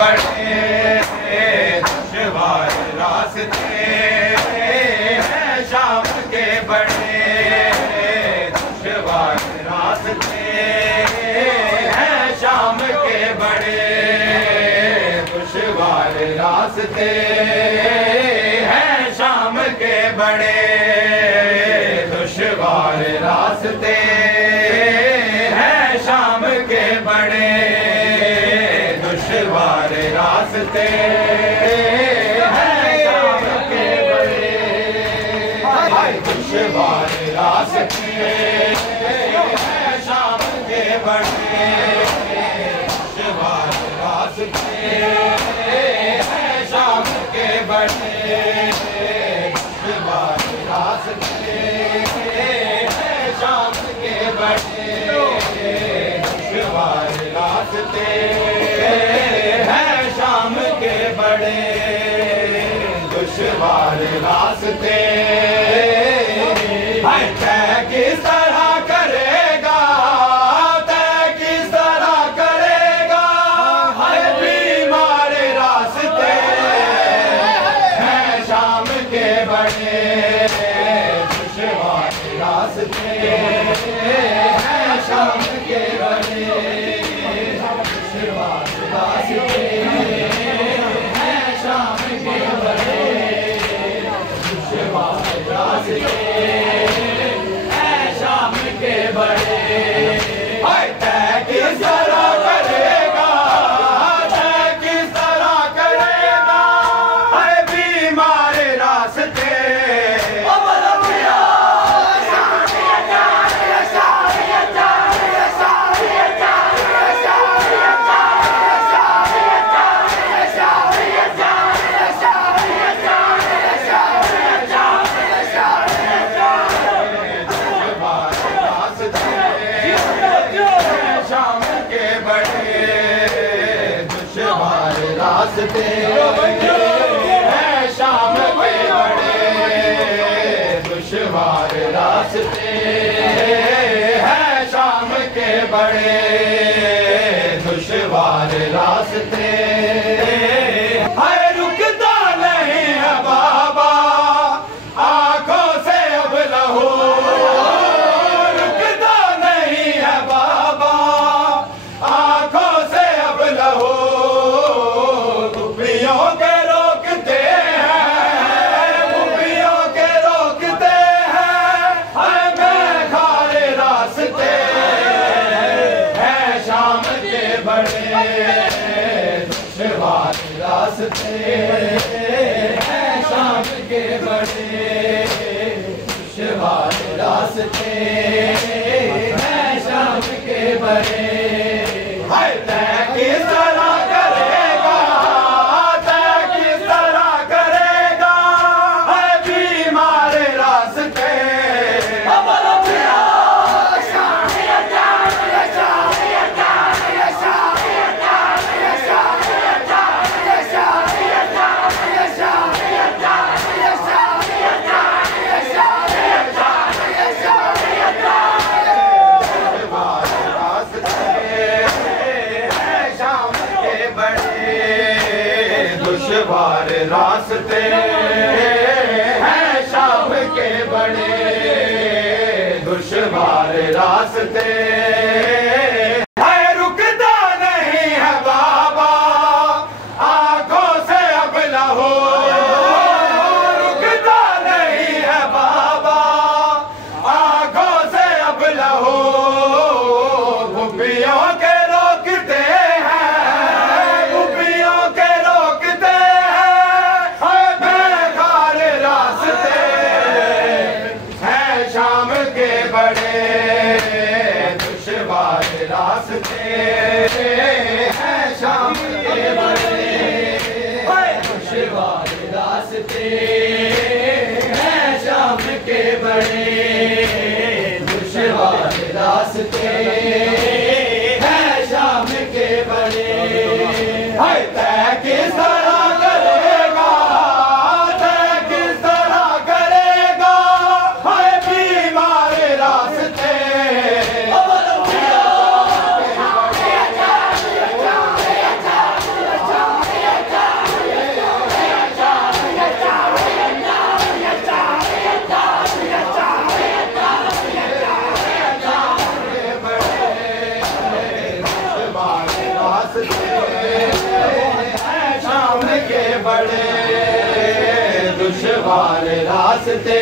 बड़े दुश्वार रास्ते हैं शाम के, बड़े दुश्वार रास्ते हैं शाम के, बड़े दुश्वार रास्ते हैं शाम के, बड़े दुश्वार रास्ते हैं शाम के, बड़े दुश्वार रास्ते हैं शाम के, बड़े दुश्वार रास्ते हैं शाम के, बड़े दुश्वार रास्ते हैं शाम के, बड़े दुश्वार रास्ते हैं शाम के, बड़े दुश्वार रास्ते हैं शाम के, बड़े दुश्वार रास्ते। तय किस तरह करेगा, तय किस तरह करेगा, है बीमार रास्ते हैं शाम के, बड़े दुश्वार रास्ते हैं शाम के, बड़े दुश्वार रास्ते हैं शाम के, बड़े दुश्वार रास्ते हैं शाम के, बड़े तय किस तरह करेगा, तय किस तरह करेगा, है बीमार रास्ते रास्ते हैं शाम के, बड़े दुश्वार रास्ते हैं शाम के, बड़े दुश्वार रास्ते। है रुकता नहीं है बाबा आंखों से अब लहू, रुकता नहीं है बाबा आंखों से अब लहू, के रोकते हैं, खुफियों के रोकते हैं, मैं खारे रास्ते हैं शाम के, बड़े दुश्वार रास्ते हैं शाम के, बड़े दुश्वार रास्ते हैं शाम के, बड़े तय किस तरह करेगा, दुश्वार रास्ते हैं शाम के, बड़े दुश्वार रास्ते। है रुकता नहीं है बाबा आंखों से अब लहू, रुकता नहीं है बाबा आंखों से अब लहू, खुफियों के रोकते हैं, खुफियों के रोकते शाम के, बड़े दुश्वार बड़े दुश्वार रास्ते